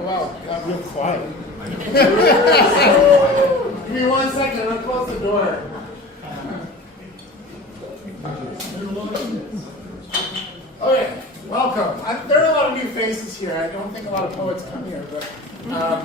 Wow, got real quiet. Give me 1 second, I'll close the door. Okay, welcome. There are a lot of new faces here. I don't think a lot of poets come here, but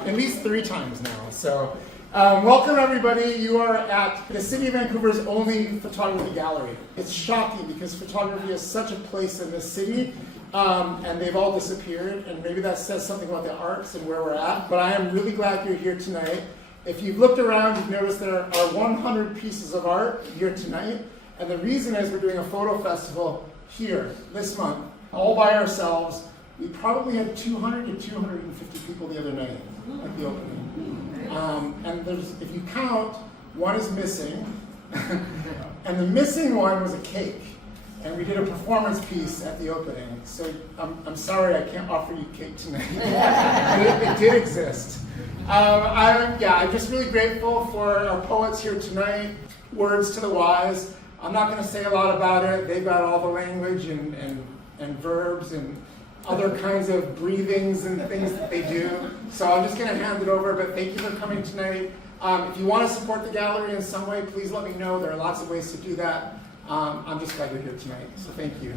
at least 3 times now. So welcome everybody. You are at the City of Vancouver's only photography gallery. It's shocking because photography is such a place in this city. And they've all disappeared, and maybe that says something about the arts and where we're at, but I am really glad you're here tonight. If you've looked around, you've noticed there are 100 pieces of art here tonight, and the reason is we're doing a photo festival here this month, all by ourselves. We probably had 200 to 250 people the other night at the opening. And if you count, one is missing, and the missing one was a cake. And we did a performance piece at the opening. So I'm sorry I can't offer you cake tonight. It did exist. I'm just really grateful for our poets here tonight. Words to the wise. I'm not going to say a lot about it. They've got all the language and verbs and other kinds of breathings and things that they do. So I'm just going to hand it over, but thank you for coming tonight. If you want to support the gallery in some way, please let me know. There are lots of ways to do that. I'm just glad you're here tonight, so thank you.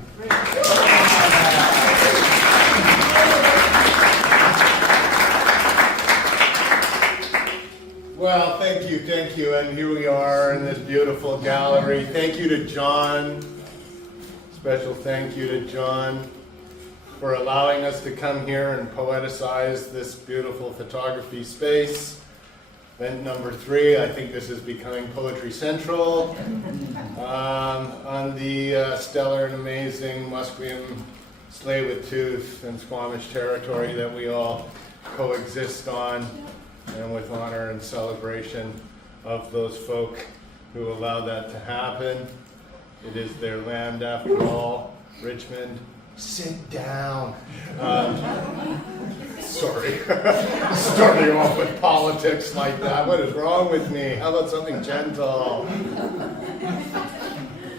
Well, thank you, and here we are in this beautiful gallery. Thank you to John, special thank you to John for allowing us to come here and poeticize this beautiful photography space. Event number 3, I think this is becoming Poetry Central, on the stellar and amazing Musqueam, Tsleil-Waututh, and Squamish territory that we all coexist on, and with honor and celebration of those folk who allowed that to happen. It is their land after all. Richmond, sit down. Sorry, starting off with politics like that. What is wrong with me? How about something gentle?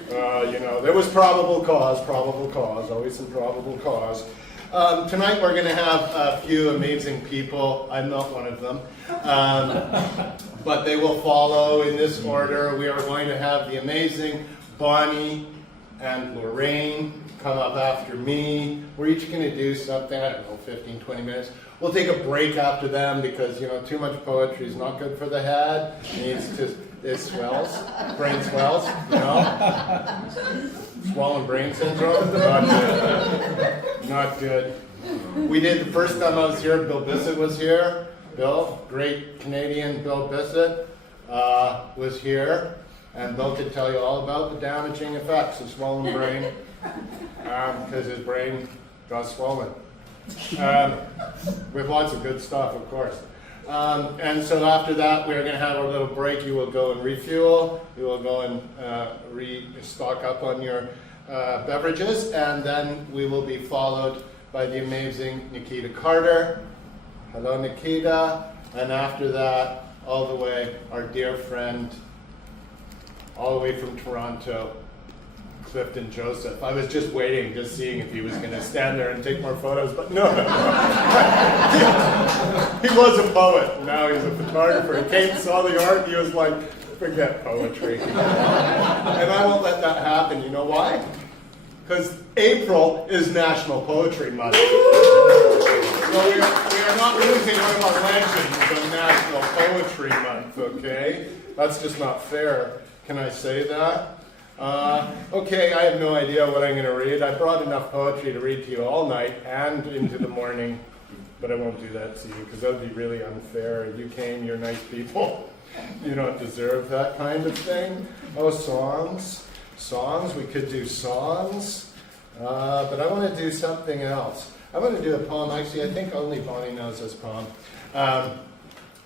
There was probable cause, always some probable cause. Tonight we're going to have a few amazing people. I'm not one of them. But they will follow in this order. We are going to have the amazing Bonnie and Lorraine come up after me. We're each going to do something, I don't know, 15, 20 minutes. We'll take a break after them because, too much poetry is not good for the head. It swells, brain swells, Swollen brain syndrome, not good. Not good. We did, the first time I was here, Bill Bissett was here. Bill, great Canadian Bill Bissett, was here. And Bill could tell you all about the damaging effects of swollen brain. Because his brain got swollen. With lots of good stuff, of course. And so after that, we're going to have a little break. You will go and refuel. You will go and restock up on your beverages. And then we will be followed by the amazing Nikita Carter. Hello, Nikita. And after that, all the way, our dear friend, all the way from Toronto, Clifton Joseph. I was just waiting, just seeing if he was going to stand there and take more photos, but no. He was a poet, now he's a photographer. He came, saw the art, he was like, forget poetry. And I won't let that happen. You know why? Because April is National Poetry Month. So we are not losing one of our legends on National Poetry Month, okay? That's just not fair. Can I say that? Okay, I have no idea what I'm going to read. I brought enough poetry to read to you all night and into the morning, but I won't do that to you because that would be really unfair. You came, you're nice people. You don't deserve that kind of thing. Oh, songs. Songs, we could do songs, but I want to do something else. I want to do a poem. Actually, I think only Bonnie knows this poem.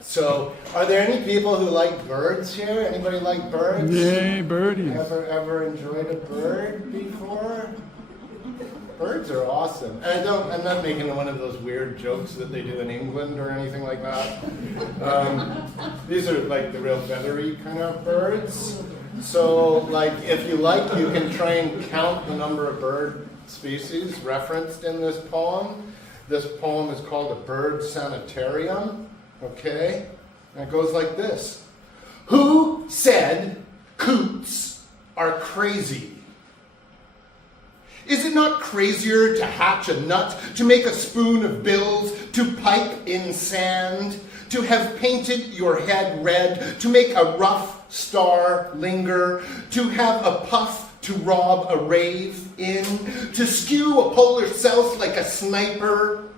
So, are there any people who like birds here? Anybody like birds? Yay, birdies. Ever enjoyed a bird before? Birds are awesome. And I'm not making one of those weird jokes that they do in England or anything like that. These are like the real feathery kind of birds. So like if you like, you can try and count the number of bird species referenced in this poem. This poem is called A Bird Sanitarium, okay? And it goes like this. Who said coots are crazy? Is it not crazier to hatch a nut, to make a spoon of bills, to pipe in sand, to have painted your head red, to make a rough star linger, to have a puff to rob a rave in, to skew a polar south like a sniper,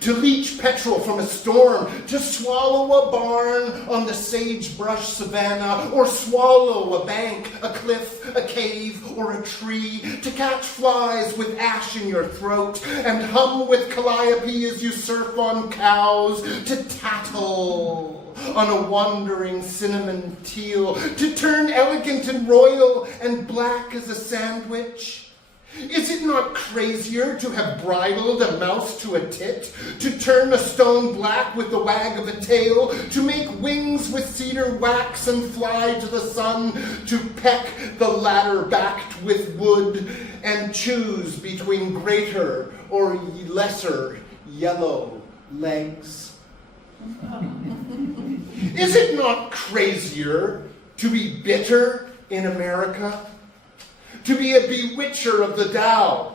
to leach petrol from a storm, to swallow a barn on the sagebrush savanna, or swallow a bank, a cliff, a cave, or a tree, to catch flies with ash in your throat, and hum with calliope as you surf on cows, to tattle on a wandering cinnamon teal, to turn elegant and royal and black as a sandwich. Is it not crazier to have bridled a mouse to a tit, to turn a stone black with the wag of a tail, to make wings with cedar wax and fly to the sun, to peck the ladder backed with wood, and choose between greater or lesser yellow legs? Is it not crazier to be bitter in America? To be a bewitcher of the Dow,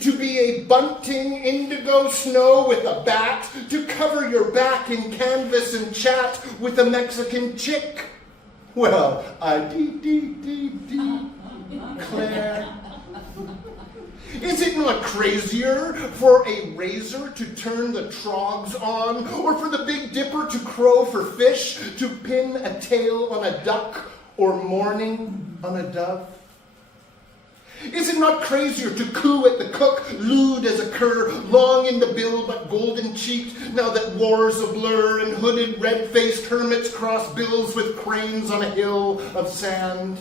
to be a bunting indigo snow with a bat, to cover your back in canvas and chat with a Mexican chick? Well, I declare. Is it not crazier for a razor to turn the trogs on, or for the Big Dipper to crow for fish, to pin a tail on a duck, or morning on a dove? Is it not crazier to coo at the cook, lewd as a cur, long in the bill but golden-cheeked, now that war's a blur and hooded, red-faced hermits cross bills with cranes on a hill of sand?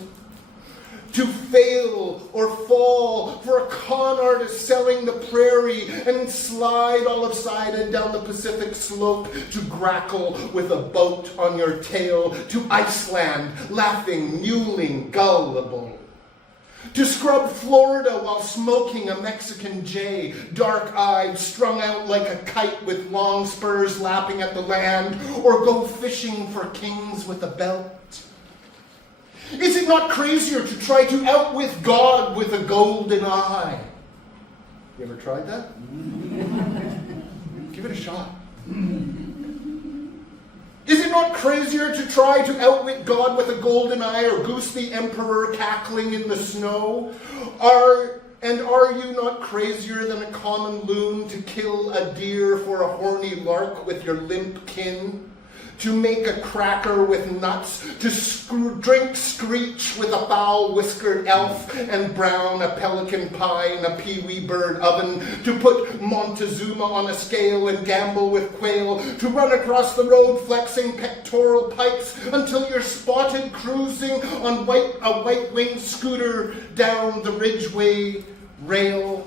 To fail or fall for a con artist selling the prairie and slide olive-sided down the Pacific slope, to grackle with a boat on your tail, to Iceland, laughing, mewling, gullible. To scrub Florida while smoking a Mexican jay, dark-eyed, strung out like a kite with long spurs lapping at the land, or go fishing for kings with a belt? Is it not crazier to try to outwit God with a golden eye? You ever tried that? Give it a shot. Is it not crazier to try to outwit God with a golden eye, or goose the emperor cackling in the snow? Are you not crazier than a common loon to kill a deer for a horny lark with your limp kin? To make a cracker with nuts, to drink screech with a foul-whiskered elf, and brown a pelican pie in a peewee bird oven, to put Montezuma on a scale and gamble with quail, to run across the road flexing pectoral pikes until you're spotted cruising on a white-winged scooter down the Ridgeway rail?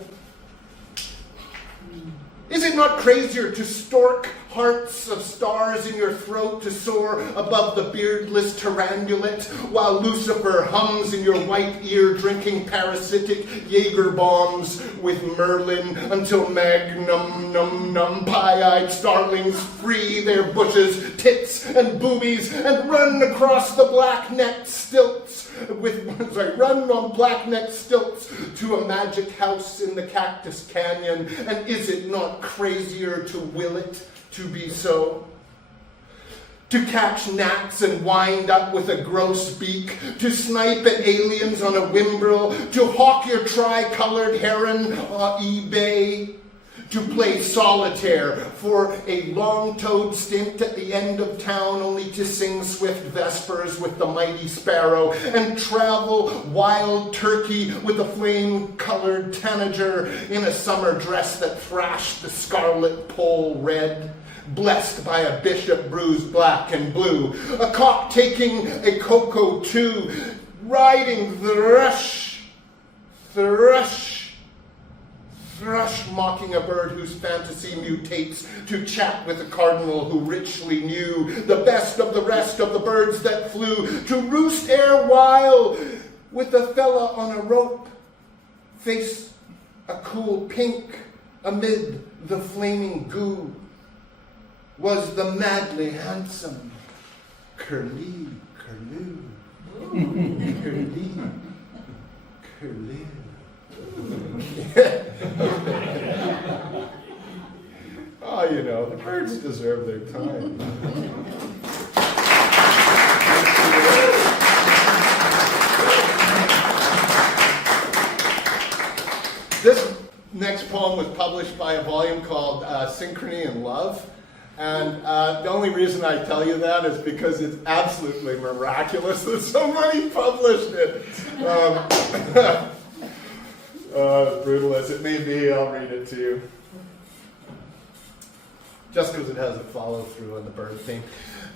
Is it not crazier to stork hearts of stars in your throat to soar above the beardless tarandulate, while Lucifer hums in your white ear, drinking parasitic Jaeger bombs with Merlin until magnum pie-eyed starlings free their bushes, tits, and boobies and run across the black-necked stilts run on black-necked stilts to a magic house in the Cactus Canyon? And is it not crazier to will it to be so? To catch gnats and wind up with a gross beak, to snipe at aliens on a wimbrel, to hawk your tri-colored heron on eBay, to play solitaire for a long-toed stint at the end of town, only to sing swift vespers with the mighty sparrow, and travel wild turkey with a flame-colored tanager in a summer dress that thrashed the scarlet pole red, blessed by a bishop bruised black and blue, a cock taking a cocoa too, riding thrush, thrush mocking a bird whose fantasy mutates to chat with a cardinal who richly knew the best of the rest of the birds that flew, to roost erewhile with a fella on a rope, face a cool pink amid the flaming goo, was the madly handsome Curly, Curlew, Curly, Curlew. Oh, you know, the birds deserve their time. This next poem was published by a volume called Synchrony and Love. And the only reason I tell you that is because it's absolutely miraculous that somebody published it. As brutal as it may be, I'll read it to you. Just because it has a follow-through on the bird theme.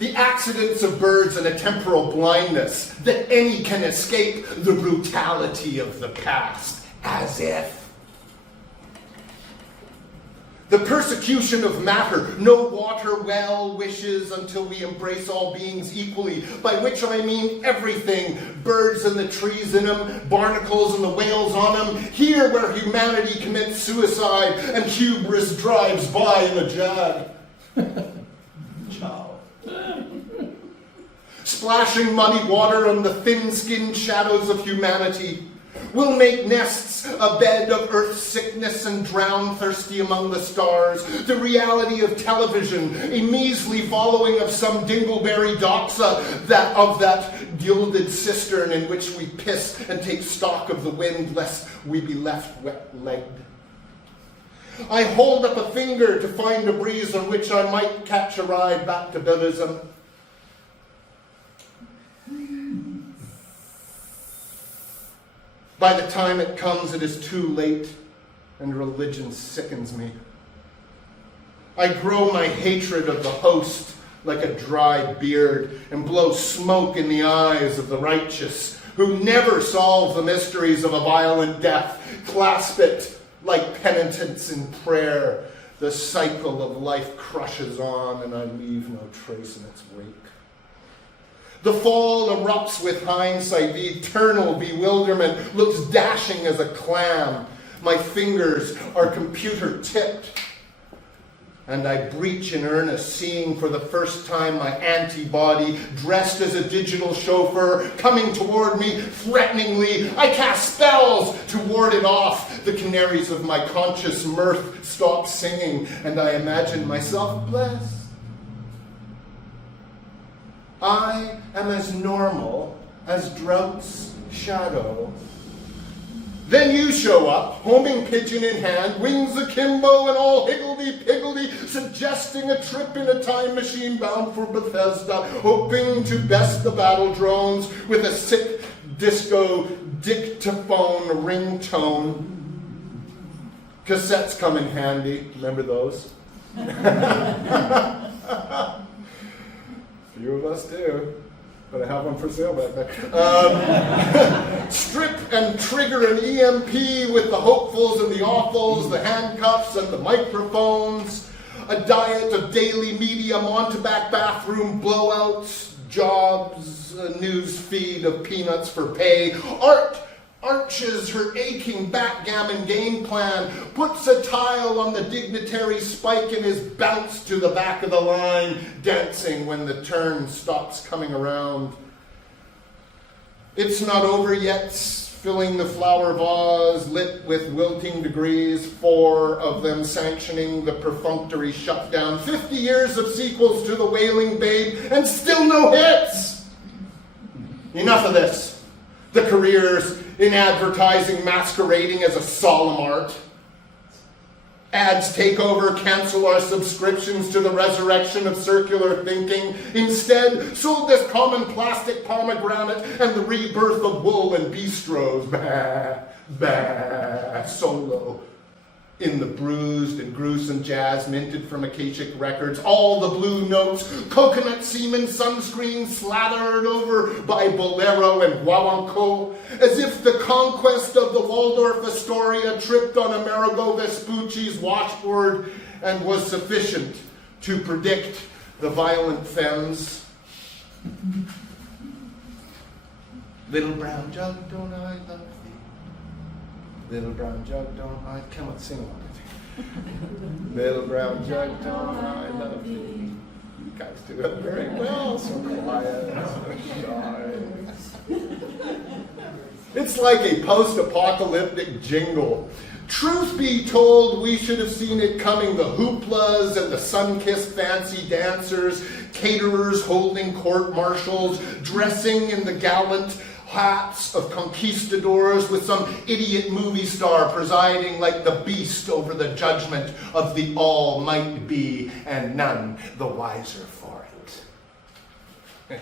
The accidents of birds and a temporal blindness, that any can escape the brutality of the past, as if. The persecution of matter, no water well wishes until we embrace all beings equally, by which I mean everything, birds and the trees in them, barnacles and the whales on them, here where humanity commits suicide and hubris drives by in a jag. Ciao. Splashing muddy water on the thin-skinned shadows of humanity, we'll make nests a bed of earth sickness and drown thirsty among the stars. The reality of television, a measly following of some dingleberry doxa, that gilded cistern in which we piss and take stock of the wind lest we be left wet-legged. I hold up a finger to find a breeze on which I might catch a ride back to Buddhism. By the time it comes, it is too late, and religion sickens me. I grow my hatred of the host like a dry beard, and blow smoke in the eyes of the righteous, who never solve the mysteries of a violent death, clasp it like penitence in prayer. The cycle of life crushes on, and I leave no trace in its wake. The fall erupts with hindsight. The eternal bewilderment looks dashing as a clam. My fingers are computer-tipped, and I breach in earnest, seeing for the first time my antibody, dressed as a digital chauffeur, coming toward me threateningly. I cast spells to ward it off. The canaries of my conscious mirth stop singing, and I imagine myself blessed. I am as normal as drought's shadow. Then you show up, homing pigeon in hand, wings akimbo and all higgledy-piggledy, suggesting a trip in a time machine bound for Bethesda, hoping to best the battle drones with a sick disco dictaphone ringtone. Cassettes come in handy. Remember those? Few of us do, but I have one for sale back there. Strip and trigger an EMP with the hopefuls and the awfuls, the handcuffs and the microphones. A diet of daily media, Montebac bathroom blowouts, jobs, a news feed of peanuts for pay. Art arches her aching backgammon game plan, puts a tile on the dignitary's spike and is bounced to the back of the line, dancing when the turn stops coming around. It's not over yet, filling the flower vase, lit with wilting degrees, 4 of them sanctioning the perfunctory shutdown. 50 years of sequels to The Wailing Babe, and still no hits! Enough of this. The careers in advertising masquerading as a solemn art. Ads take over, cancel our subscriptions to the resurrection of circular thinking. Instead, sold this common plastic pomegranate and the rebirth of wool and bistros. Bah, bah, solo. In the bruised and gruesome jazz minted from Akashic records, all the blue notes, coconut semen sunscreen slathered over by Bolero and Guaguancó, as if the conquest of the Waldorf Astoria tripped on Amerigo Vespucci's washboard and was sufficient to predict the violent femmes. Little brown jug, don't I love thee? Little brown jug, don't I? Come on, sing along with me. Little brown jug, don't I love thee? You guys do it very well, so quiet, so shy. It's like a post-apocalyptic jingle. Truth be told, we should have seen it coming. The hooplas and the sun-kissed fancy dancers, caterers holding court-martials, dressing in the gallant hats of conquistadors with some idiot movie star presiding like the beast over the judgment of the all might be and none the wiser for it.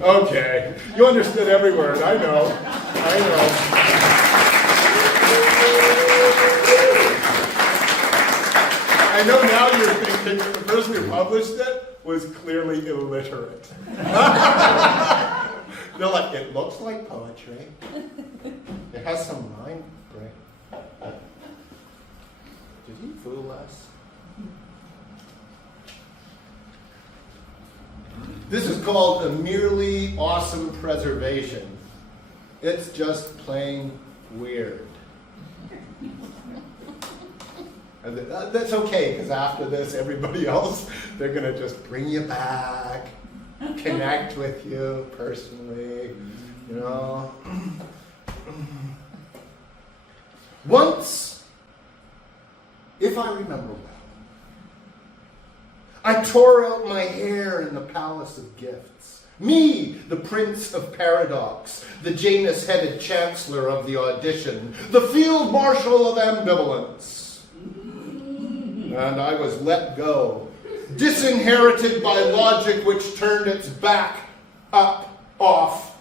Okay, you understood every word, I know. I know now you're thinking that the person who published it was clearly illiterate. They're like, it looks like poetry. It has some mind break. Did he fool us? This is called a merely awesome preservation. It's just plain weird. And that's okay, because after this, everybody else, they're going to just bring you back, connect with you personally, you know. Once, if I remember well, I tore out my hair in the Palace of Gifts. Me, the Prince of Paradox, the Janus-headed Chancellor of the Audition, the Field Marshal of Ambivalence. And I was let go, disinherited by logic which turned its back, up, off,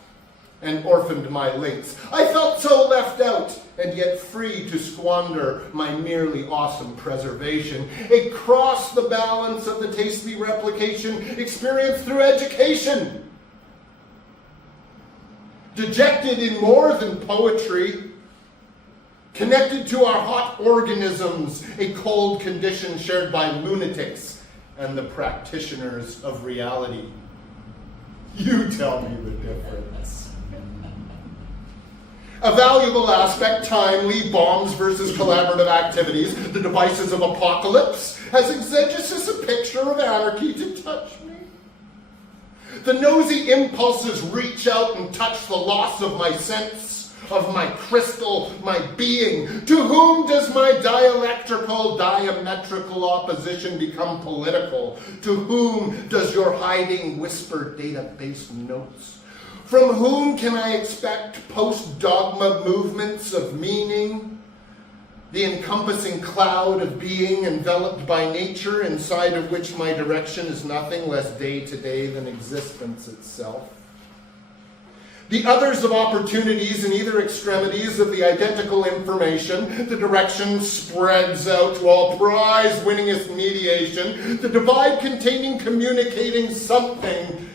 and orphaned my links. I felt so left out, and yet free to squander my merely awesome preservation, a cross the balance of the tastely replication experienced through education. Dejected in more than poetry, connected to our hot organisms, a cold condition shared by lunatics and the practitioners of reality. You tell me the difference. A valuable aspect, timely, bombs versus collaborative activities, the devices of apocalypse, has exegesis a picture of anarchy to touch me. The nosy impulses reach out and touch the loss of my sense, of my crystal, my being. To whom does my diametrical opposition become political? To whom does your hiding whisper database notes? From whom can I expect post-dogma movements of meaning? The encompassing cloud of being enveloped by nature, inside of which my direction is nothing less day-to-day than existence itself. The others of opportunities in either extremities of the identical information, the direction spreads out to all prize-winningest mediation, the divide containing communicating something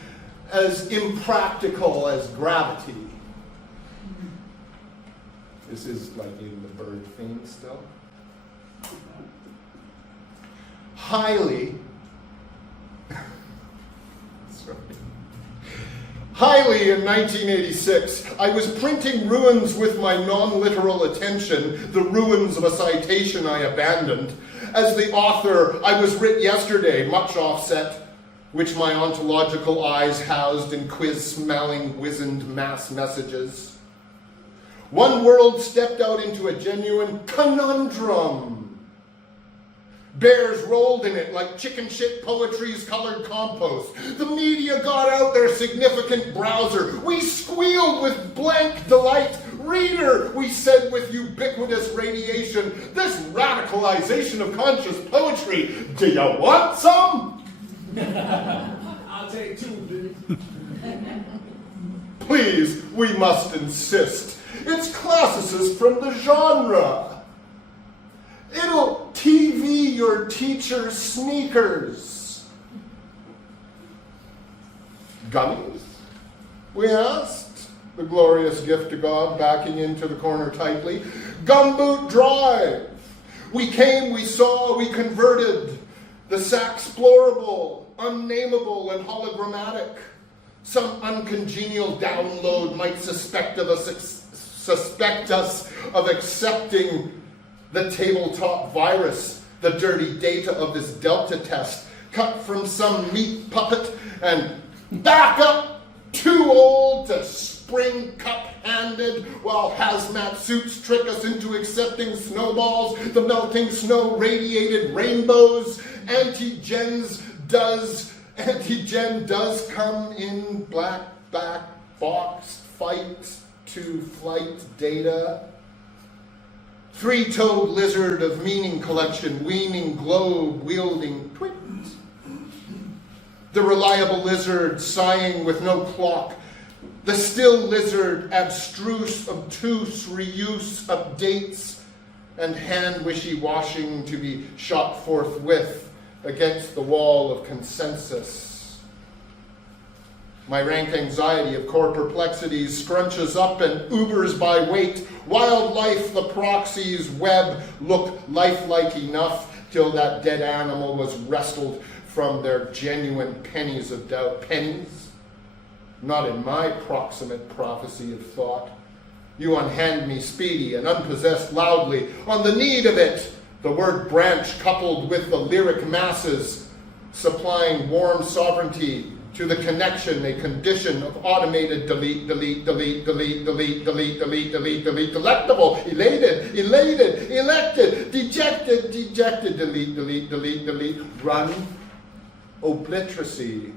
as impractical as gravity. This is like in the bird theme still. Highly in 1986, I was printing ruins with my non-literal attention, the ruins of a citation I abandoned. As the author, I was writ yesterday, much offset, which my ontological eyes housed in quiz-smelling, wizened mass messages. One world stepped out into a genuine conundrum. Bears rolled in it like chicken shit poetry's colored compost. The media got out their significant browser. We squealed with blank delight. Reader, we said with ubiquitous radiation, this radicalization of conscious poetry, do you want some? I'll take two, dude. Please, we must insist. It's classicist from the genre. It'll TV your teacher's sneakers. Gummies? We asked, the glorious gift of God backing into the corner tightly. Gumboot Drive. We came, we saw, we converted. The Saxplorable, unnameable and hologrammatic. Some uncongenial download might suspect us of accepting the tabletop virus, the dirty data of this Delta test, cut from some meat puppet and back up, too old to spring cup-handed, while hazmat suits trick us into accepting snowballs, the melting snow radiated rainbows. Antigen does come in black box fight to flight data. Three-toed lizard of meaning collection, weaning globe wielding twit. The reliable lizard sighing with no clock. The still lizard abstruse, obtuse, reuse, updates, and hand wishy-washing to be shot forthwith against the wall of consensus. My rank anxiety of core perplexities scrunches up and Ubers by weight. Wildlife, the proxy's web look lifelike enough till that dead animal was wrestled from their genuine pennies of doubt. Pennies? Not in my proximate prophecy of thought. You unhand me speedy and unpossessed loudly on the need of it. The word branch coupled with the lyric masses, supplying warm sovereignty to the connection, a condition of automated delete, delectable, elated, elected, dejected, delete, run, obliteracy.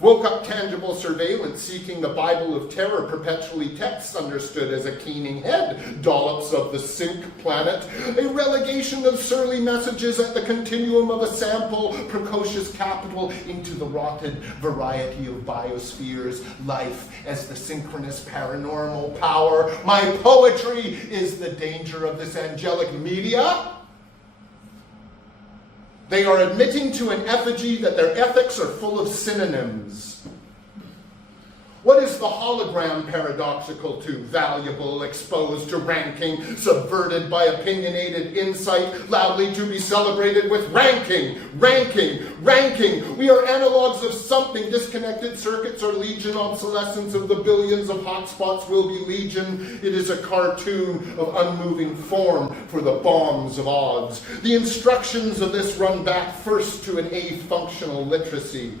Woke up tangible surveillance, seeking the Bible of terror, perpetually texts understood as a keening head, dollops of the sink planet, a relegation of surly messages at the continuum of a sample, precocious capital into the rotted variety of biospheres, life as the synchronous paranormal power. My poetry is the danger of this angelic media. They are admitting to an effigy that their ethics are full of synonyms. What is the hologram paradoxical to? Valuable, exposed to ranking, subverted by opinionated insight, loudly to be celebrated with ranking. We are analogs of something. Disconnected circuits are legion. Obsolescence of the billions of hotspots will be legion. It is a cartoon of unmoving form for the bombs of odds. The instructions of this run back first to an functional literacy.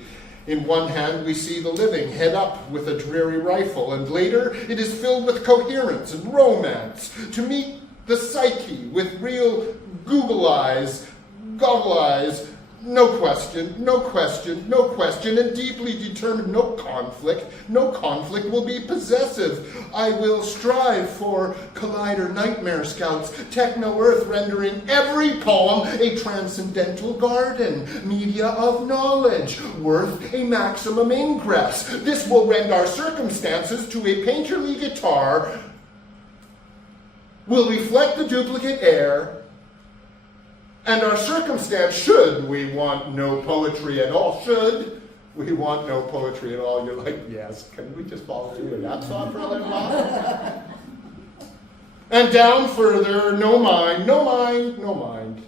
In one hand, we see the living head up with a dreary rifle, and later it is filled with coherence and romance to meet the psyche with real goggle eyes, no question, and deeply determined, no conflict will be possessive. I will strive for Collider Nightmare Scouts, Techno-Earth rendering every poem a transcendental garden, media of knowledge, worth a maximum ingress. This will rend our circumstances to a painterly guitar, will reflect the duplicate air, and our circumstance, should we want no poetry at all, should we want no poetry at all, you're like, yes, can we just follow through with that song for a little while? And down further, no mind.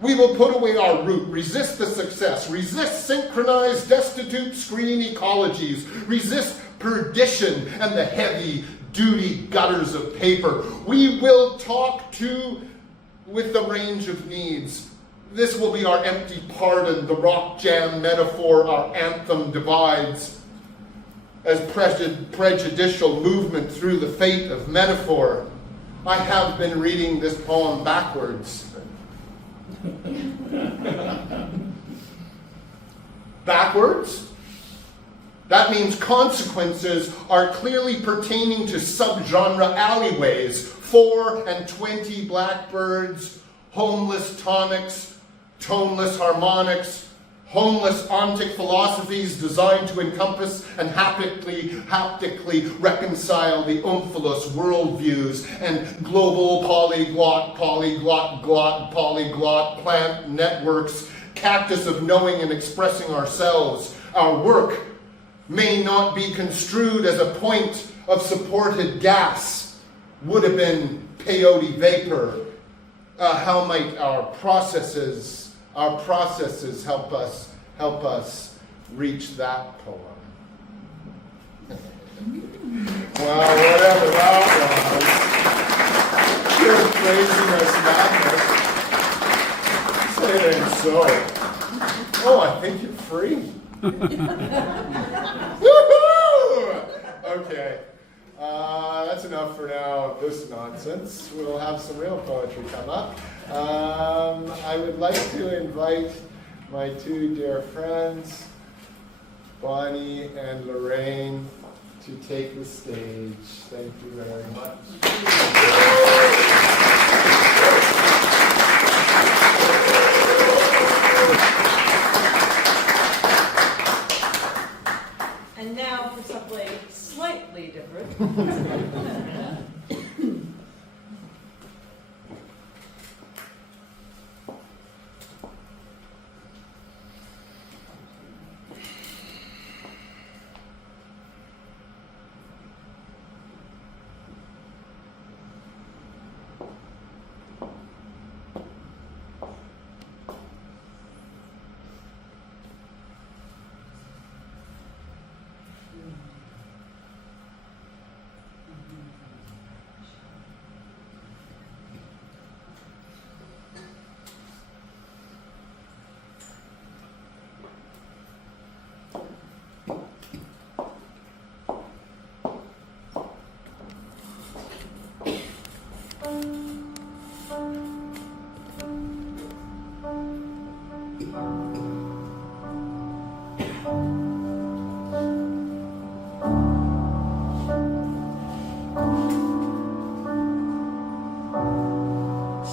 We will put away our root, resist the success, resist synchronized, destitute screen ecologies, resist perdition and the heavy-duty gutters of paper. We will talk with the range of needs. This will be our empty pardon, the rock jam metaphor, our anthem divides as prejudicial movement through the fate of metaphor. I have been reading this poem backwards. Backwards? That means consequences are clearly pertaining to subgenre alleyways. 4 and 20 blackbirds, homeless tonics, toneless harmonics, homeless ontic philosophies designed to encompass and haptically reconcile the omphalous worldviews and global polyglot plant networks, cactus of knowing and expressing ourselves. Our work may not be construed as a point of supported gas, would have been peyote vapor. How might our processes help us reach that poem? Well, whatever that was. You're craziness madness. Say it ain't so. Oh, I think you're free. Woohoo! Okay. That's enough for now of this nonsense. We'll have some real poetry come up. I would like to invite my two dear friends, Bonnie and Lorraine, to take the stage. Thank you very much. And now for something slightly different.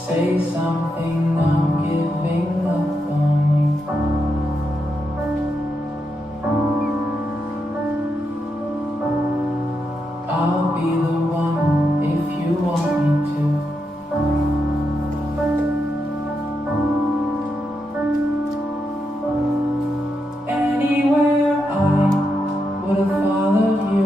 Say something, I'm giving up on you. I'll be the one if you want me to. Anywhere I would have followed you.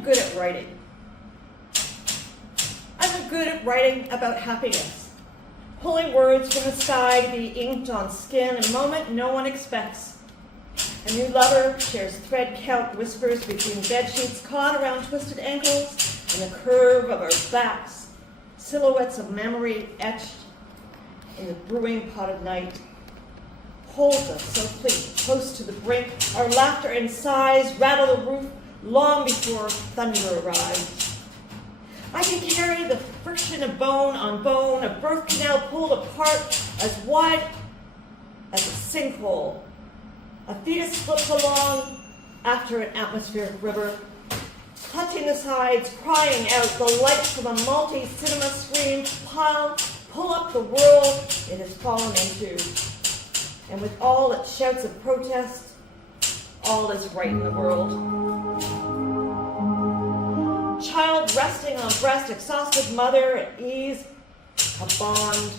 I'm good at writing. I'm good at writing about happiness, pulling words from the sky to be inked on skin a moment no one expects. A new lover shares thread count whispers between bed sheets caught around twisted ankles and the curve of our backs, silhouettes of memory etched in the brewing pot of night. Holds us so close to the brink, our laughter and sighs rattle the roof long before thunder arrives. I can carry the friction of bone on bone, a birth canal pulled apart as wide as a sinkhole. A fetus slips along after an atmospheric river, clutching the sides, crying out. The lights from a multi-cinema screen pull up the world it has fallen into. And with all its shouts of protest, all is right in the world. Child resting on breast, exhausted mother at ease, a bond,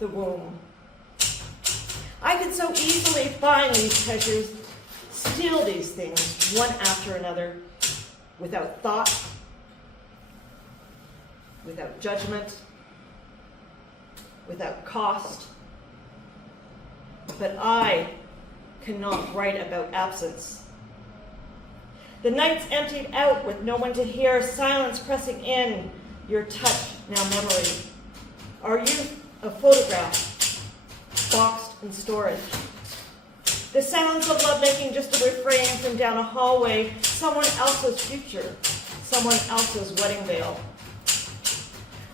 the womb. I could so easily find these treasures, steal these things one after another, without thought, without judgment, without cost. But I cannot write about absence. The nights emptied out with no one to hear, silence pressing in, your touch, now memory. Our youth, a photograph, boxed in storage. The sounds of lovemaking, just a refrain from down a hallway, someone else's future, someone else's wedding veil.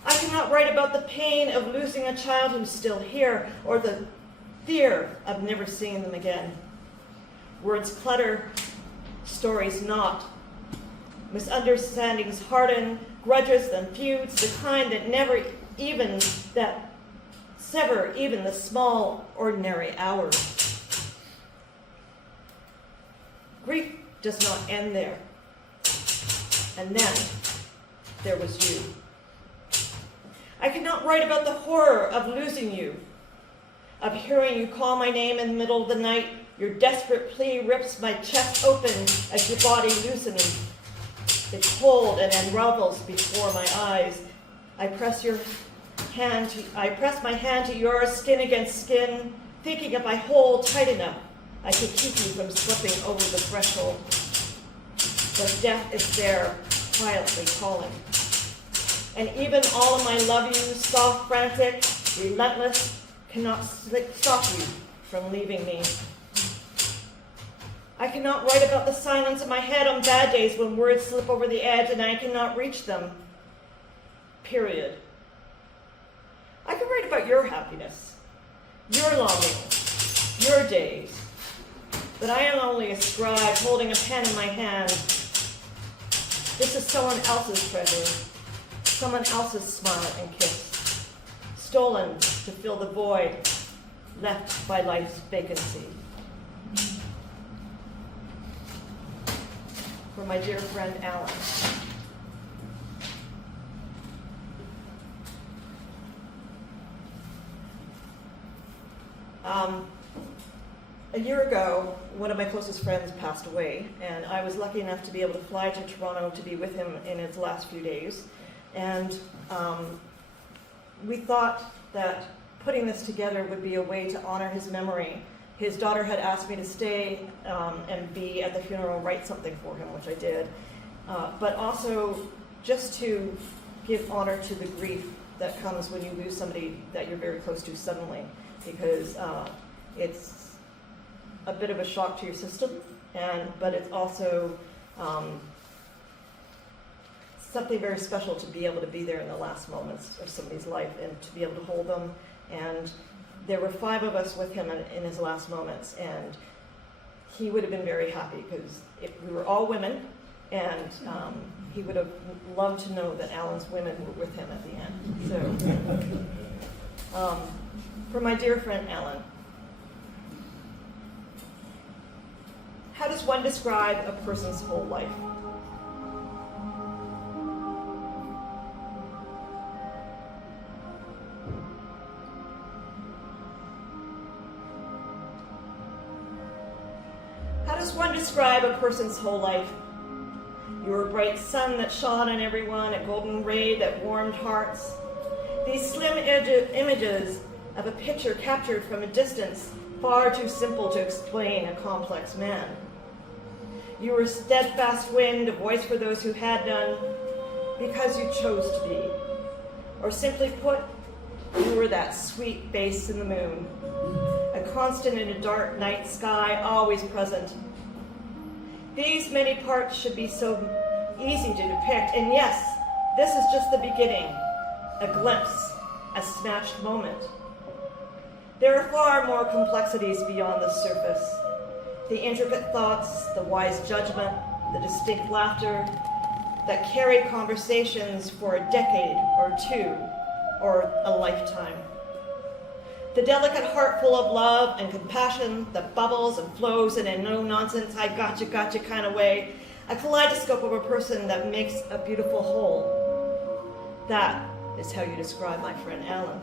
I cannot write about the pain of losing a child who's still here, or the fear of never seeing them again. Words clutter, stories not. Misunderstandings harden, grudges then feuds, the kind that sever even the small, ordinary hours. Grief does not end there. And then there was you. I could not write about the horror of losing you, of hearing you call my name in the middle of the night. Your desperate plea rips my chest open as your body loosens. It's cold and unravels before my eyes. I press my hand to yours, skin against skin, thinking if I hold tight enough, I could keep you from slipping over the threshold. But death is there, quietly calling. And even all of my love yous, soft, frantic, relentless, cannot stop you from leaving me. I cannot write about the silence in my head on bad days when words slip over the edge and I cannot reach them. Period. I can write about your happiness, your longings, your days, but I am only a scribe holding a pen in my hand. This is someone else's treasure, someone else's smile and kiss, stolen to fill the void left by life's vacancy. For my dear friend Alan. A year ago, one of my closest friends passed away, and I was lucky enough to be able to fly to Toronto to be with him in his last few days. And we thought that putting this together would be a way to honor his memory. His daughter had asked me to stay and be at the funeral, write something for him, which I did, but also just to give honor to the grief that comes when you lose somebody that you're very close to suddenly, because it's a bit of a shock to your system, but it's also something very special to be able to be there in the last moments of somebody's life and to be able to hold them. And there were 5 of us with him in his last moments, and he would have been very happy because we were all women, and he would have loved to know that Alan's women were with him at the end. So, for my dear friend Alan, how does one describe a person's whole life? How does one describe a person's whole life? You were a bright sun that shone on everyone, a golden ray that warmed hearts. These slim images of a picture captured from a distance, far too simple to explain a complex man. You were a steadfast wind, a voice for those who had none, because you chose to be. Or simply put, you were that sweet bass in the moon, a constant in a dark night sky, always present. These many parts should be so easy to depict, and yes, this is just the beginning, a glimpse, a snatched moment. There are far more complexities beyond the surface. The intricate thoughts, the wise judgment, the distinct laughter that carry conversations for a decade or two or a lifetime. The delicate heart full of love and compassion that bubbles and flows in a no-nonsense, I gotcha kind of way, a kaleidoscope of a person that makes a beautiful whole. That is how you describe my friend Alan.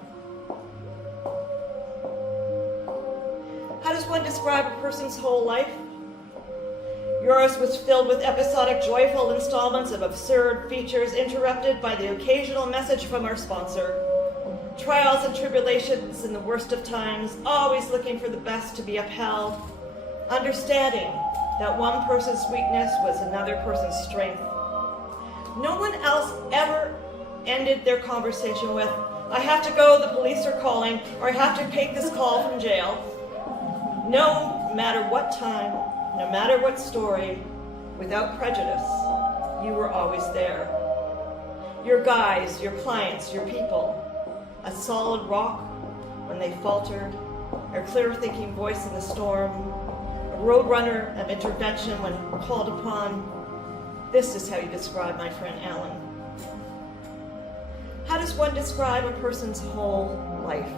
How does one describe a person's whole life? Yours was filled with episodic, joyful installments of absurd features interrupted by the occasional message from our sponsor. Trials and tribulations in the worst of times, always looking for the best to be upheld. Understanding that one person's weakness was another person's strength. No one else ever ended their conversation with, "I have to go, the police are calling," or "I have to take this call from jail." No matter what time, no matter what story, without prejudice, you were always there. Your guys, your clients, your people, a solid rock when they faltered, a clear-thinking voice in the storm, a roadrunner of intervention when called upon. This is how you describe my friend Alan. How does one describe a person's whole life?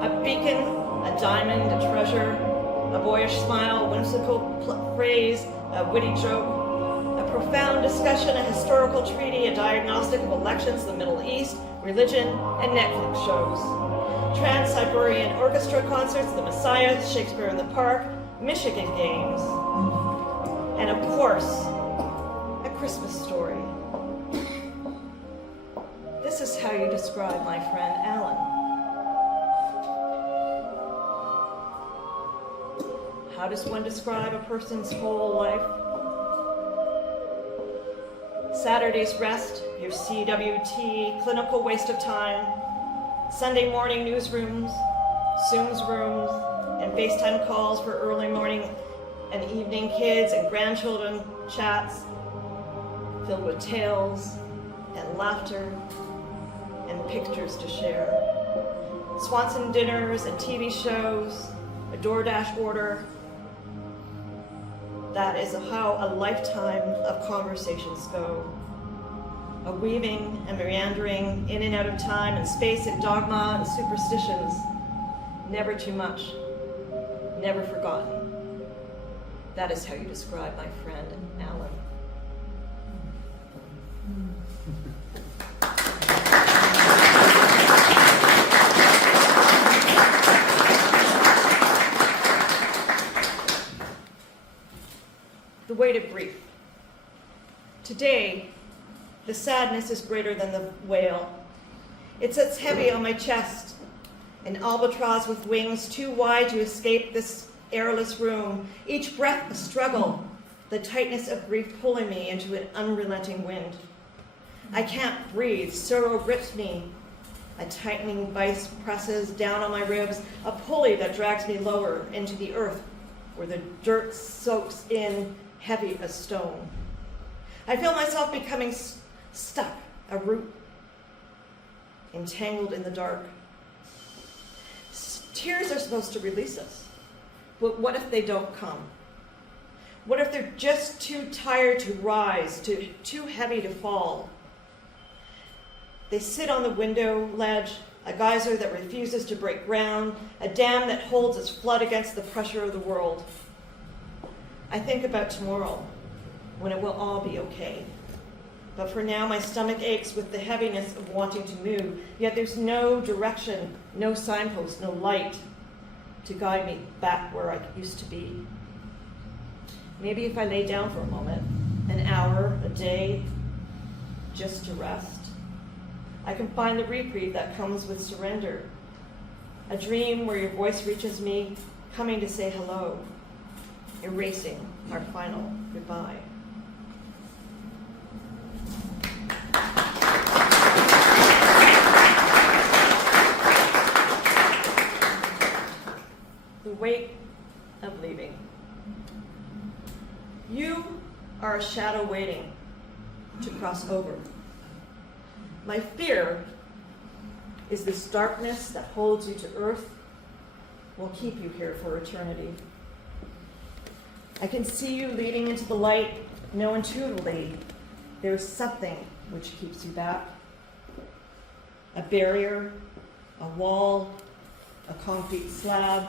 A beacon, a diamond, a treasure, a boyish smile, a whimsical phrase, a witty joke, a profound discussion, a historical treaty, a diagnostic of elections, the Middle East, religion, and Netflix shows. Trans-Siberian Orchestra concerts, the Messiah, Shakespeare in the Park, Michigan games, and of course, a Christmas story. This is how you describe my friend Alan. How does one describe a person's whole life? Saturday's rest, your CWT, clinical waste of time, Sunday morning newsrooms, Zoom's rooms, and FaceTime calls for early morning and evening kids and grandchildren chats filled with tales and laughter and pictures to share. Swanson dinners and TV shows, a DoorDash order. That is how a lifetime of conversations go. A weaving and meandering in and out of time and space and dogma and superstitions. Never too much, never forgotten. That is how you describe my friend Alan. The weight of grief. Today, the sadness is greater than the wail. It sits heavy on my chest, an albatross with wings too wide to escape this airless room, each breath a struggle, the tightness of grief pulling me into an unrelenting wind. I can't breathe, sorrow grips me. A tightening vice presses down on my ribs, a pulley that drags me lower into the earth, where the dirt soaks in heavy as stone. I feel myself becoming stuck, a root, entangled in the dark. Tears are supposed to release us, but what if they don't come? What if they're just too tired to rise, too heavy to fall? They sit on the window ledge, a geyser that refuses to break ground, a dam that holds its flood against the pressure of the world. I think about tomorrow, when it will all be okay. But for now, my stomach aches with the heaviness of wanting to move, yet there's no direction, no signpost, no light to guide me back where I used to be. Maybe if I lay down for a moment, an hour, a day, just to rest, I can find the reprieve that comes with surrender. A dream where your voice reaches me, coming to say hello, erasing our final goodbye. The weight of leaving. You are a shadow waiting to cross over. My fear is this darkness that holds you to earth will keep you here for eternity. I can see you leading into the light, know intuitively there's something which keeps you back. A barrier, a wall, a concrete slab,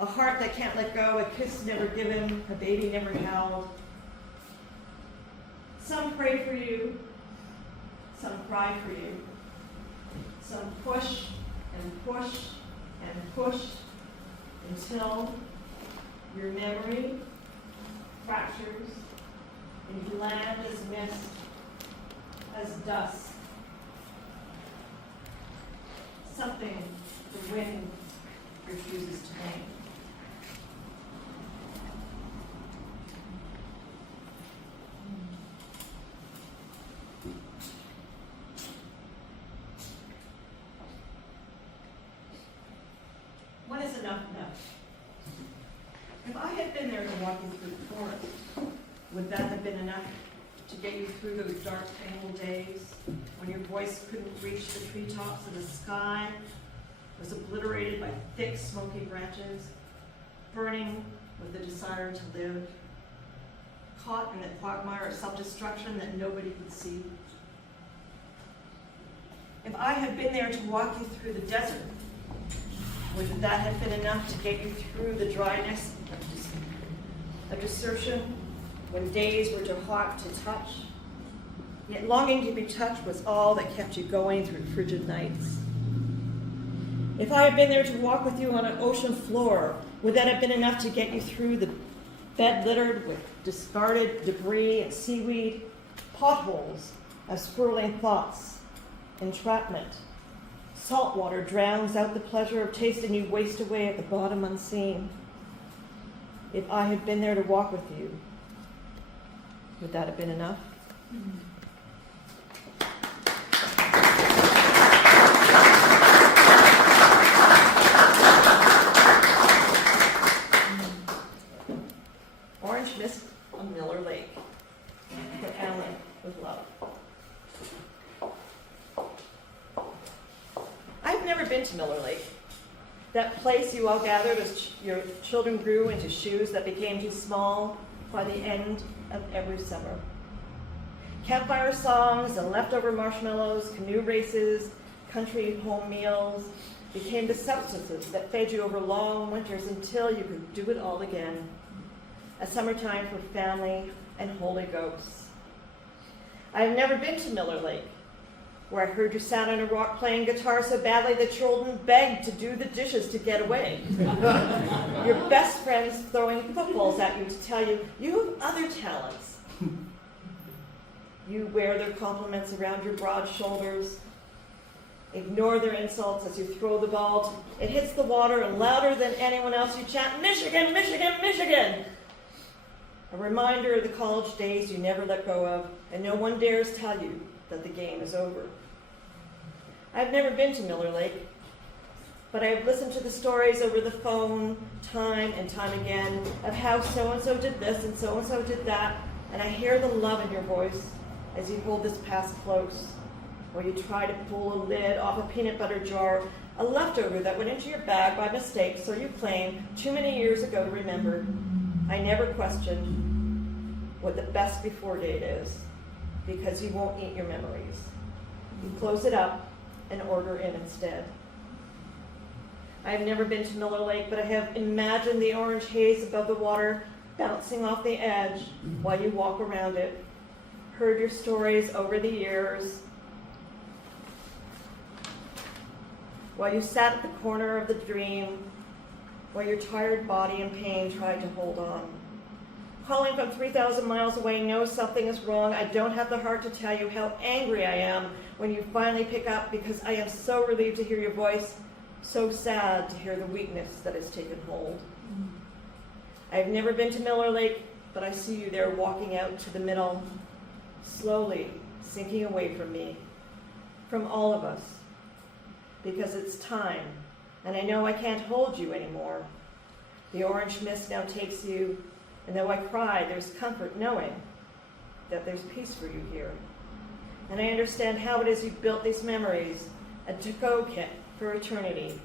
a heart that can't let go, a kiss never given, a baby never held. Some pray for you, some cry for you. Some push and push and push until your memory fractures and you land as mist, as dust. Something the wind refuses to name. When is enough enough? If I had been there to walk you through the forest, would that have been enough to get you through those dark, painful days when your voice couldn't reach the treetops and the sky was obliterated by thick, smoky branches, burning with the desire to live, caught in the quagmire of self-destruction that nobody could see? If I had been there to walk you through the desert, would that have been enough to get you through the dryness of desertion when days were too hot to touch? Yet longing to be touched was all that kept you going through frigid nights. If I had been there to walk with you on an ocean floor, would that have been enough to get you through the bed littered with discarded debris and seaweed, potholes of swirling thoughts, entrapment? Salt water drowns out the pleasure of tasting you waste away at the bottom unseen. If I had been there to walk with you, would that have been enough? Orange mist on Miller Lake. For Alan with love. I've never been to Miller Lake. That place you all gathered as your children grew into shoes that became too small by the end of every summer. Campfire songs and leftover marshmallows, canoe races, country home meals became the substances that fed you over long winters until you could do it all again. A summertime for family and holy ghosts. I have never been to Miller Lake, where I heard you sat on a rock playing guitar so badly that children begged to do the dishes to get away. Your best friends throwing footballs at you to tell you, you have other talents. You wear their compliments around your broad shoulders. Ignore their insults as you throw the ball. It hits the water, and louder than anyone else you chant, Michigan, Michigan, Michigan! A reminder of the college days you never let go of, and no one dares tell you that the game is over. I've never been to Miller Lake, but I have listened to the stories over the phone time and time again of how so-and-so did this and so-and-so did that, and I hear the love in your voice as you hold this past close, or you try to pull a lid off a peanut butter jar, a leftover that went into your bag by mistake, so you claim too many years ago to remember. I never question what the best before date is, because you won't eat your memories. You close it up and order in instead. I have never been to Miller Lake, but I have imagined the orange haze above the water bouncing off the edge while you walk around it. Heard your stories over the years. While you sat at the corner of the dream, while your tired body and pain tried to hold on. calling from 3,000 miles away, know something is wrong. I don't have the heart to tell you how angry I am when you finally pick up, because I am so relieved to hear your voice, so sad to hear the weakness that has taken hold. I've never been to Miller Lake, but I see you there walking out to the middle, slowly sinking away from me, from all of us, because it's time, and I know I can't hold you anymore. The orange mist now takes you, and though I cry, there's comfort knowing that there's peace for you here. And I understand how it is you built these memories, a to-go kit for eternity.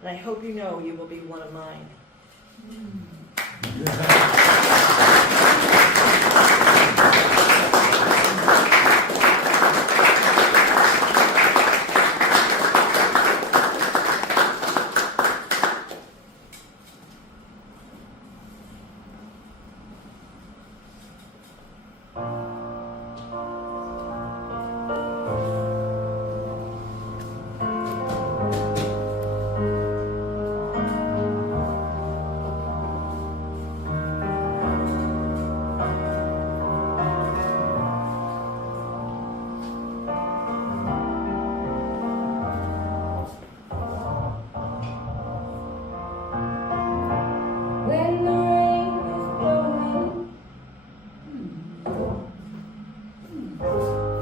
And I hope you know you will be one of mine. When the rain is blowing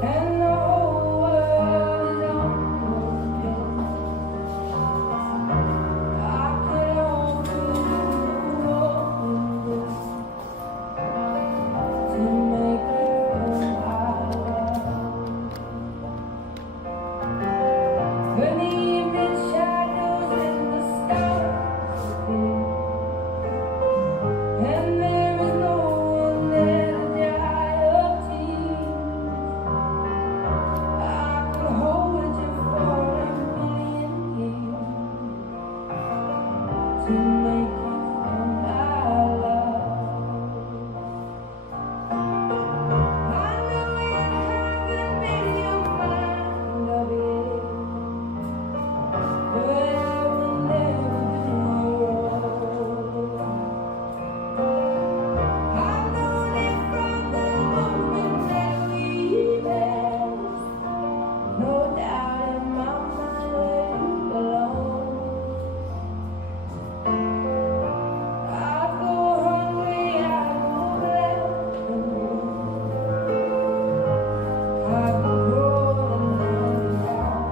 and the whole world is on I could offer you all to make her my love. When the evening shadows and the stars appear, and there is no one there to dry your tears, I could hold you for 1,000,000 years to make you feel my love. I know you haven't made your mind up yet, but I will never be wrong. I've known it from the moment that we met. No doubt in my mind where you belong. I go hungry, I go glad. I can grow and down.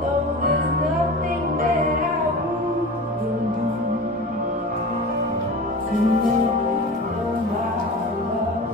No, there's nothing that I wouldn't do to make you feel my love.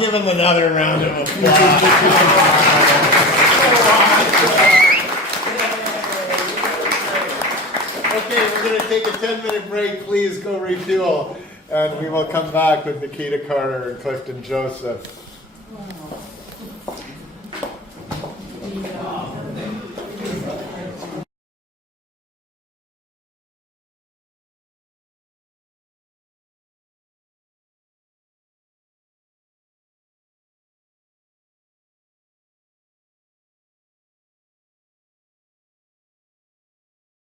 give him another round of applause. Okay, we're going to take a 10-minute break. Please go refuel. And we will come back with Nikita Carter and Clifton Joseph.